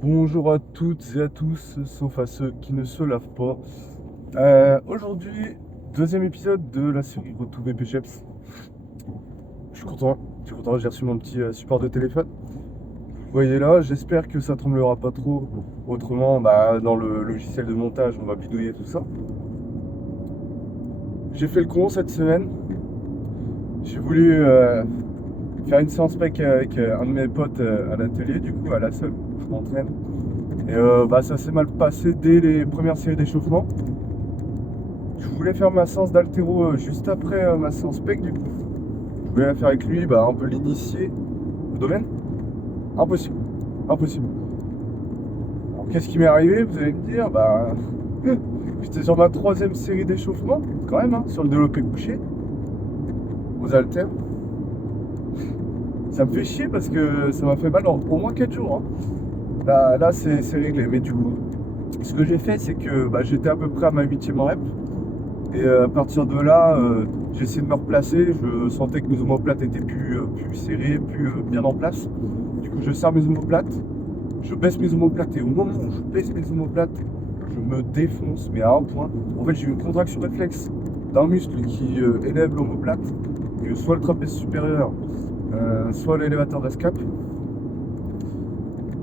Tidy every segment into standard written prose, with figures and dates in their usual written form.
Bonjour à toutes et à tous, sauf à ceux qui ne se lavent pas. Aujourd'hui, deuxième épisode de la série Retour BP Sheps. Je suis content, j'ai reçu mon petit support de téléphone. Vous voyez là, j'espère que ça tremblera pas trop. Autrement, dans le logiciel de montage, on va bidouiller tout ça. J'ai fait le con cette semaine. J'ai voulu faire une séance spec avec un de mes potes à l'atelier, du coup, à la salle où je m'entraîne. Et ça s'est mal passé dès les premières séries d'échauffement. Je voulais faire ma séance d'haltéro juste après ma séance PEC du coup. Je voulais la faire avec lui, un peu l'initier au domaine. Impossible. Impossible. Alors qu'est-ce qui m'est arrivé, vous allez me dire? J'étais sur ma troisième série d'échauffement, quand même, hein, sur le développé couché, aux haltères. Ça me fait chier parce que ça m'a fait mal au moins 4 jours, hein. Là c'est réglé. Mais du coup, ce que j'ai fait, c'est que j'étais à peu près à ma 8e rep. Et à partir de là, j'ai essayé de me replacer. Je sentais que mes omoplates étaient plus serrées, plus bien en place. Du coup, je serre mes omoplates, je baisse mes omoplates. Et au moment où je baisse mes omoplates, je me défonce, mais à un point. En fait, j'ai eu une contraction réflexe d'un muscle qui élève l'omoplate, soit le trapèze supérieur, soit l'élévateur d'ASCAP.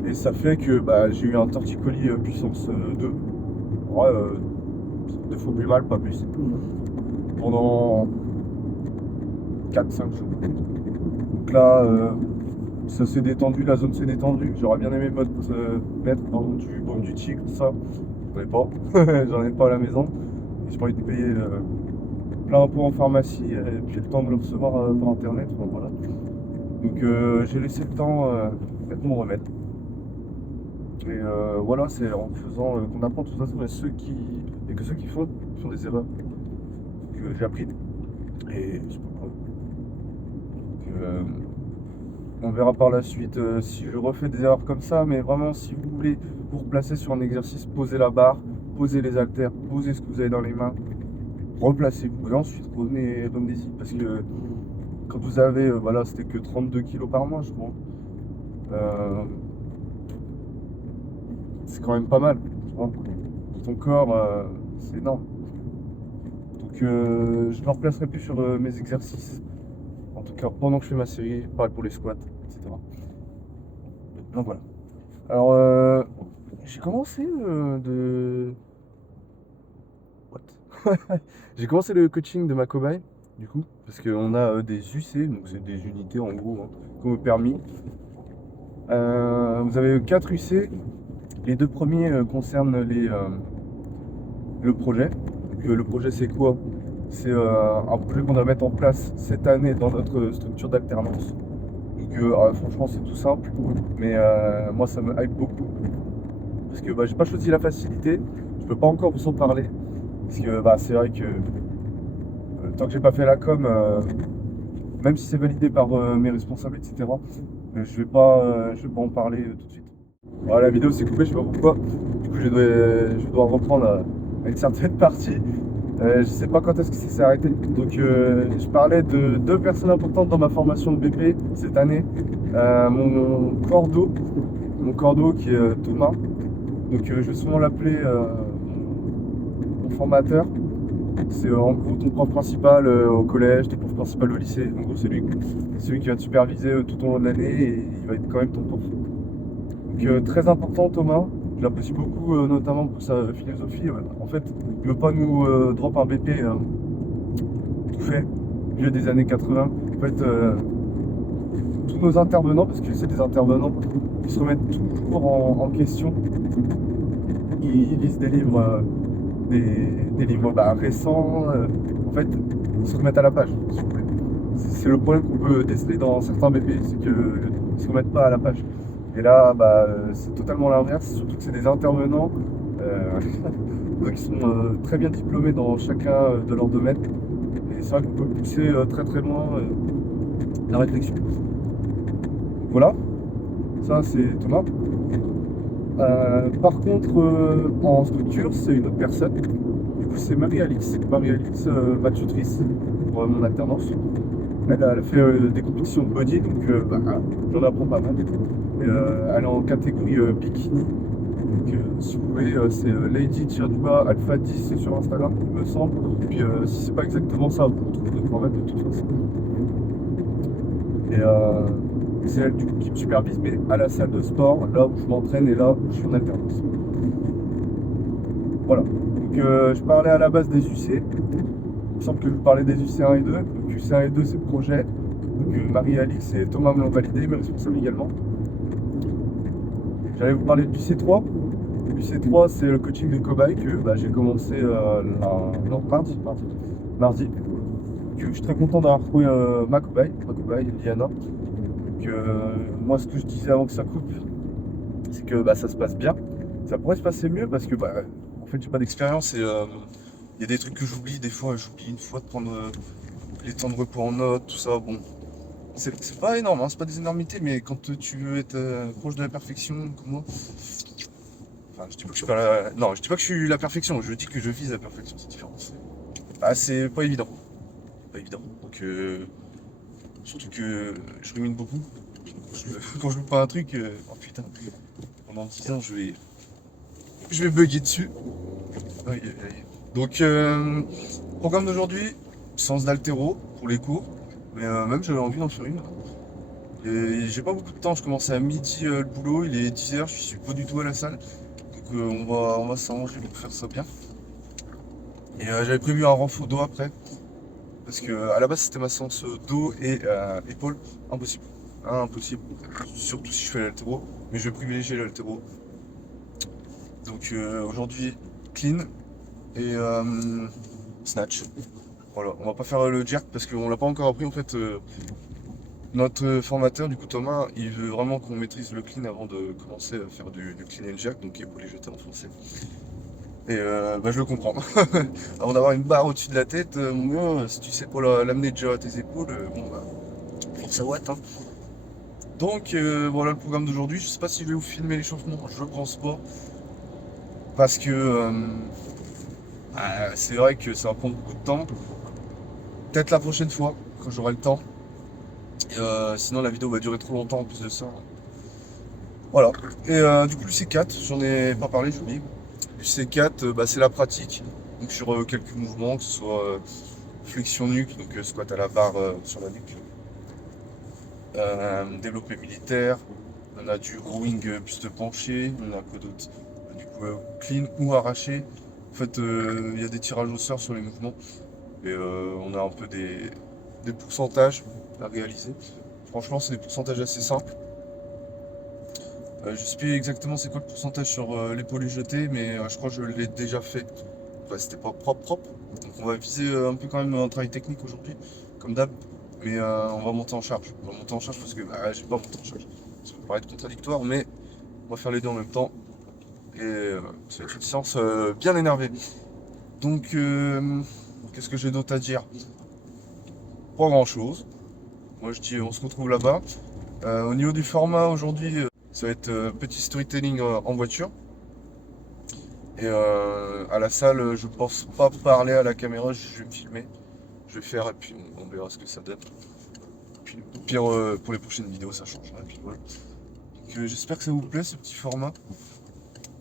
Et ça fait que j'ai eu un torticolis puissance 2. Ouais, 2 fois plus mal, pas plus. Pendant 4-5 jours. Donc là, ça s'est détendu, la zone s'est détendue. J'aurais bien aimé mettre du baume du tigre, tout ça. J'en ai pas. J'en ai pas à la maison. J'ai pas envie de payer plein pot en pharmacie et puis le temps de le recevoir par internet. Enfin, voilà. Donc j'ai laissé le temps mettre mon remède. Et voilà, c'est en faisant qu'on apprend de toute façon, et ceux qui font des erreurs que j'ai appris. Et c'est pas grave. Donc, on verra par la suite si je refais des erreurs comme ça, mais vraiment, si vous voulez vous replacer sur un exercice, posez la barre, posez les haltères, posez ce que vous avez dans les mains, replacez-vous et ensuite revenez-y. Parce que quand vous avez, c'était que 32 kilos par mois, je crois. euh, c'est quand même pas mal, tu vois. Pour ton corps, c'est énorme. Donc, je me replacerai plus sur mes exercices. En tout cas, pendant que je fais ma série, pareil pour les squats, etc. Donc voilà. Alors, j'ai commencé What? J'ai commencé le coaching de ma cobaye, du coup, parce qu'on a des UC, donc c'est des unités en gros, hein, comme permis. Vous avez 4 UC. Les 2 premiers concernent le projet. Donc, le projet, c'est quoi? C'est un projet qu'on va mettre en place cette année dans notre structure d'alternance. Donc, franchement, c'est tout simple, mais moi, ça me hype beaucoup. Parce que j'ai pas choisi la facilité, je peux pas encore vous en parler. Parce que c'est vrai que tant que j'ai pas fait la com, même si c'est validé par mes responsables, etc., je vais pas en parler tout de suite. Voilà, la vidéo s'est coupée, je sais pas pourquoi. Du coup, je dois reprendre à une certaine partie. Je sais pas quand est-ce que ça s'est arrêté. Donc, je parlais de 2 personnes importantes dans ma formation de BP cette année. Mon cordeau qui est Thomas. Donc, je vais souvent l'appeler mon formateur. C'est en gros ton prof principal au collège, ton prof principal au lycée. En gros, c'est lui qui va te superviser tout au long de l'année et il va être quand même ton prof. Donc, très important, Thomas. Je l'apprécie beaucoup, notamment pour sa philosophie. En fait, il ne veut pas nous drop un BP tout fait, vieux des années 80. En fait, tous nos intervenants, parce que c'est des intervenants, ils se remettent toujours en question. Ils lisent des livres, des livres récents. En fait, ils se remettent à la page, s'il vous plaît. C'est le problème qu'on peut déceler dans certains BP, c'est qu'ils ne se remettent pas à la page. Et là, c'est totalement l'inverse, surtout que c'est des intervenants qui sont très bien diplômés dans chacun de leur domaine. Et c'est vrai qu'on peut pousser très très loin la réflexion. Voilà, ça c'est Thomas. Par contre, en structure, c'est une autre personne. Du coup, c'est Marie-Alix. Marie-Alix, ma tutrice pour mon alternance. Elle a fait des compétitions de body, donc j'en apprends pas mal. Et elle est en catégorie bikini. Donc, si vous voulez, c'est Lady-Alpha 10 sur Instagram, il me semble. Et puis, si c'est pas exactement ça, vous le trouverez quand même de toute façon. Et c'est elle du coup qui me supervise, mais à la salle de sport, là où je m'entraîne et là où je suis en alternance. Voilà. Donc, je parlais à la base des UC. Il me semble que je vous parlais des UC 1 et 2. Donc, UC 1 et 2, c'est le projet. Donc, Marie-Alix et Thomas m'ont validé, mes responsables également. J'allais vous parler du C3. Du C3, c'est le coaching des cobayes que j'ai commencé mardi. Donc, je suis très content d'avoir trouvé ma cobaye, Liana. Donc, moi, ce que je disais avant que ça coupe, c'est que ça se passe bien. Ça pourrait se passer mieux parce que en fait, j'ai pas d'expérience et il y a des trucs que j'oublie. Des fois, j'oublie une fois de prendre les temps de repos en note, tout ça. Bon, c'est pas énorme, hein, c'est pas des énormités, mais quand tu veux être proche de la perfection, comme moi, enfin, je dis pas que je suis pas non, je dis pas que je suis la perfection, je dis que je vise la perfection, c'est différent. C'est pas évident, pas évident. Donc, surtout que je rumine beaucoup. Quand je loupe pas un truc, oh putain, pendant 10 ans, je vais bugger dessus. Aïe, aïe, aïe. Donc, programme d'aujourd'hui, séance d'haltéro pour les cours, mais même j'avais envie d'en faire une. Et j'ai pas beaucoup de temps, je commence à midi le boulot, il est 10h, je suis pas du tout à la salle. Donc on va s'arranger pour faire ça bien. Et j'avais prévu un renfort dos après. Parce que à la base c'était ma séance dos et épaules. Impossible. Impossible. Surtout si je fais l'haltéro. Mais je vais privilégier l'haltéro. Donc aujourd'hui clean et snatch. Voilà, on va pas faire le jerk parce qu'on l'a pas encore appris en fait. Notre formateur, du coup Thomas, il veut vraiment qu'on maîtrise le clean avant de commencer à faire du clean and jerk, donc épaules jetées en français. Et je le comprends. Avant d'avoir une barre au-dessus de la tête, mon gars, si tu sais pas l'amener déjà à tes épaules, force à watt. Hein. Donc voilà le programme d'aujourd'hui. Je sais pas si je vais vous filmer l'échauffement, je pense pas. Parce que c'est vrai que ça va prendre beaucoup de temps. Peut-être la prochaine fois, quand j'aurai le temps. Sinon la vidéo va durer trop longtemps en plus de ça. Voilà. Et du coup le C4, j'en ai pas parlé, j'oublie. Le C4, c'est la pratique. Donc sur quelques mouvements, que ce soit flexion nuque, donc squat à la barre sur la nuque. Développé militaire. On a du rowing buste penché. On a quoi d'autre? Du coup clean ou arraché. En fait, il y a des tirages au sort sur les mouvements. Et on a un peu des pourcentages à réaliser. Franchement, c'est des pourcentages assez simples. Je sais plus exactement c'est quoi le pourcentage sur l'épaule jetée, mais je crois que je l'ai déjà fait. Enfin, c'était pas propre. Donc on va viser un peu quand même un travail technique aujourd'hui, comme d'hab. Mais on va monter en charge. On va monter en charge parce que j'ai pas monté en charge. Ça peut paraître contradictoire, mais on va faire les deux en même temps. Et ça va être une séance bien énervée. Donc qu'est-ce que j'ai d'autre à dire? Pas grand chose. Moi je dis on se retrouve là-bas. Au niveau du format aujourd'hui, ça va être petit storytelling en voiture. Et à la salle, je pense pas parler à la caméra, je vais me filmer. Je vais faire et puis on verra ce que ça donne. Puis au pire, pour les prochaines vidéos, ça changera. Et puis voilà. Donc j'espère que ça vous plaît ce petit format.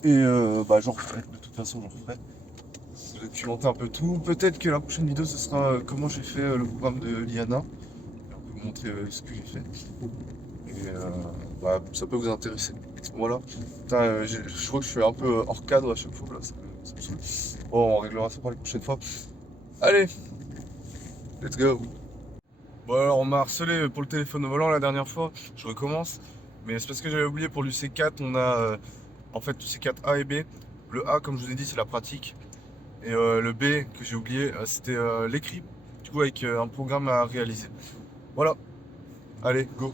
Et j'en referai, de toute façon j'en referai. Je vais documenter un peu tout. Peut-être que la prochaine vidéo ce sera comment j'ai fait le programme de Liana. On peut vous montrer ce que j'ai fait. Et ça peut vous intéresser. Voilà. Putain, je crois que je suis un peu hors cadre à chaque fois là. Ça me saoule. Bon, on réglera ça pour les prochaines fois. Allez, let's go. Bon alors on m'a harcelé pour le téléphone au volant la dernière fois. Je recommence. Mais c'est parce que j'avais oublié pour l'UC4, on a en fait l'UC4 A et B. Le A, comme je vous ai dit, c'est la pratique. Et le B que j'ai oublié, c'était l'écrit. Du coup avec un programme à réaliser. Voilà. Allez, go.